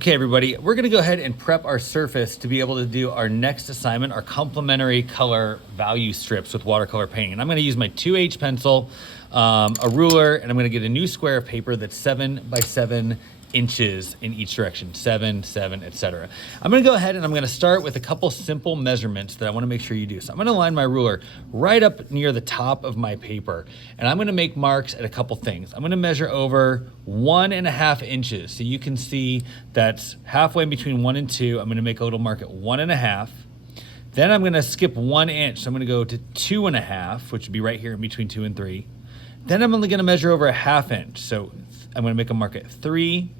Okay, everybody, we're gonna go ahead and prep our surface to be able to do our next assignment, our complementary color value strips with watercolor painting. And I'm gonna use my 2H pencil, a ruler, and I'm gonna get a new square of paper that's 7 by 7 inches in each direction, 7, 7, etc. I'm gonna go ahead and I'm gonna start with a couple simple measurements that I wanna make sure you do. So I'm gonna line my ruler right up near the top of my paper, and I'm gonna make marks at a couple things. I'm gonna measure over 1.5 inches. So you can see that's halfway between 1 and 2. I'm gonna make a little mark at 1.5. Then I'm gonna skip 1 inch. So I'm gonna go to 2.5, which would be right here in between 2 and 3. Then I'm only gonna measure over 1/2 inch. So I'm gonna make a mark at 3,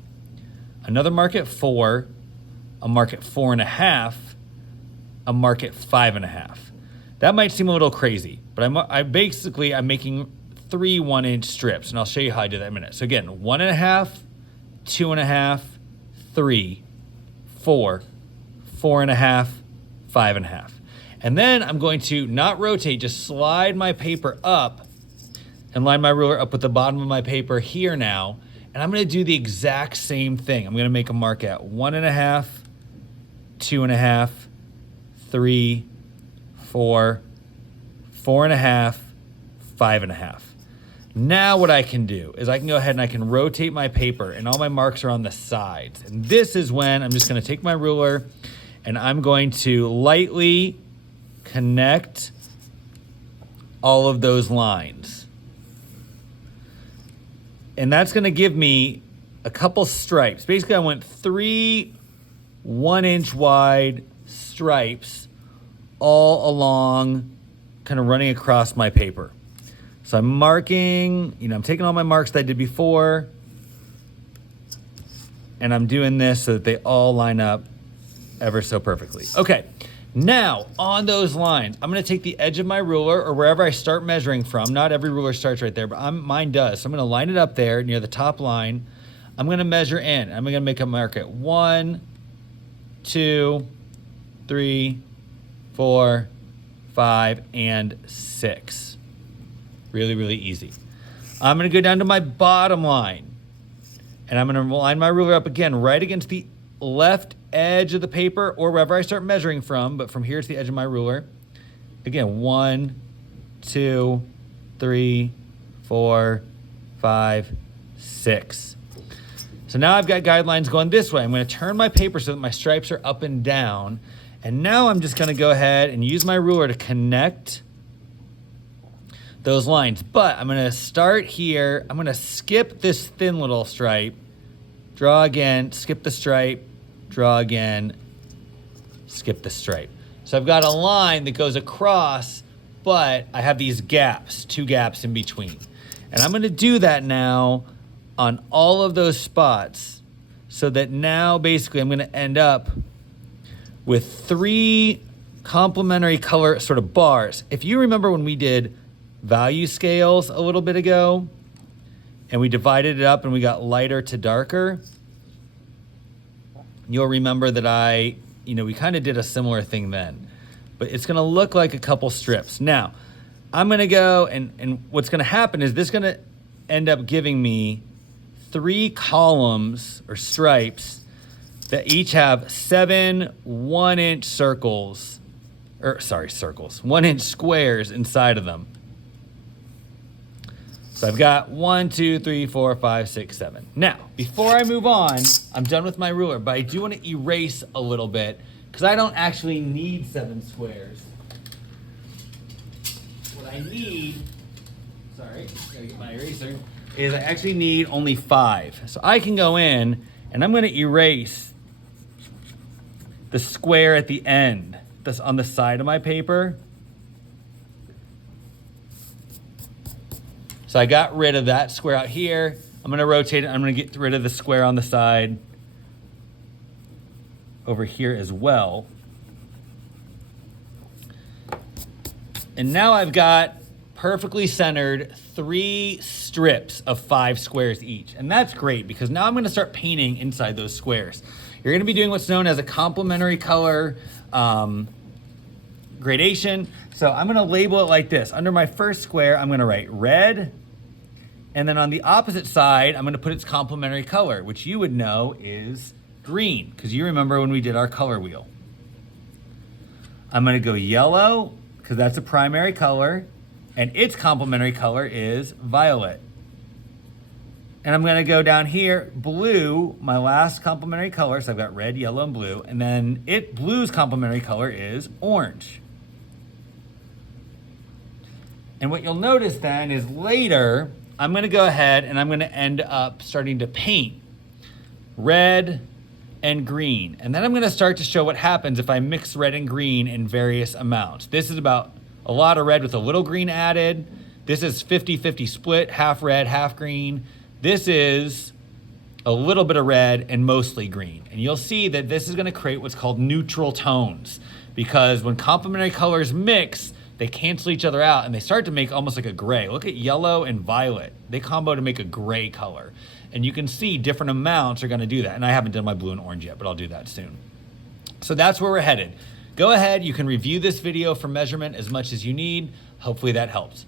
another mark at 4, a mark at 4.5, a mark at 5.5. That might seem a little crazy, but I'm making 3 1-inch strips, and I'll show you how I do that in a minute. So again, 1.5, 2.5, 3, 4, 4.5, 5.5. And then I'm going to not rotate, just slide my paper up and line my ruler up with the bottom of my paper here now. And I'm gonna do the exact same thing. I'm gonna make a mark at 1.5, 2.5, 3, 4, 4.5, 5.5. Now what I can do is I can go ahead and I can rotate my paper, and all my marks are on the sides. And this is when I'm just gonna take my ruler and I'm going to lightly connect all of those lines. And that's gonna give me a couple stripes. Basically, I want 3 1-inch wide stripes all along, kind of running across my paper. So I'm marking, I'm taking all my marks that I did before, and I'm doing this so that they all line up ever so perfectly. Okay, now on those lines, I'm gonna take the edge of my ruler or wherever I start measuring from. Not every ruler starts right there, but mine does. So I'm gonna line it up there near the top line. I'm gonna measure in. I'm gonna make a mark at 1, 2, 3, 4, 5, and 6. Really, really easy. I'm gonna go down to my bottom line, and I'm gonna line my ruler up again right against the left edge of the paper or wherever I start measuring from, but from here to the edge of my ruler. Again, 1, 2, 3, 4, 5, 6. So now I've got guidelines going this way. I'm gonna turn my paper so that my stripes are up and down. And now I'm just gonna go ahead and use my ruler to connect those lines. But I'm gonna start here. I'm gonna skip this thin little stripe, draw again, skip the stripe, draw again, skip the stripe. So I've got a line that goes across, but I have these gaps, 2 gaps in between. And I'm gonna do that now on all of those spots, so that now basically I'm gonna end up with 3 complementary color sort of bars. If you remember when we did value scales a little bit ago, and we divided it up and we got lighter to darker, you'll remember that we kind of did a similar thing then, but it's gonna look like a couple strips. Now, I'm gonna go and what's gonna happen is this is gonna end up giving me 3 columns or stripes that each have 7 1-inch circles, 1-inch squares inside of them. So I've got 1, 2, 3, 4, 5, 6, 7. Now, before I move on, I'm done with my ruler, but I do want to erase a little bit because I don't actually need 7 squares. What I need, gotta get my eraser, is I actually need only 5. So I can go in and I'm gonna erase the square at the end that's on the side of my paper. So I got rid of that square out here. I'm gonna rotate it. I'm gonna get rid of the square on the side over here as well. And now I've got perfectly centered 3 strips of 5 squares each. And that's great because now I'm gonna start painting inside those squares. You're gonna be doing what's known as a complementary color gradation. So I'm gonna label it like this. Under my first square, I'm gonna write red, and then on the opposite side, I'm gonna put its complementary color, which you would know is green, because you remember when we did our color wheel. I'm gonna go yellow, because that's a primary color, and its complementary color is violet. And I'm gonna go down here, blue, my last complementary color, so I've got red, yellow, and blue, and then blue's complementary color is orange. And what you'll notice then is later, I'm gonna go ahead and I'm gonna end up starting to paint red and green. And then I'm gonna start to show what happens if I mix red and green in various amounts. This is about a lot of red with a little green added. This is 50-50 split, half red, half green. This is a little bit of red and mostly green. And you'll see that this is gonna create what's called neutral tones, because when complementary colors mix, they cancel each other out and they start to make almost like a gray. Look at yellow and violet. They combo to make a gray color. And you can see different amounts are gonna do that. And I haven't done my blue and orange yet, but I'll do that soon. So that's where we're headed. Go ahead, you can review this video for measurement as much as you need. Hopefully that helps.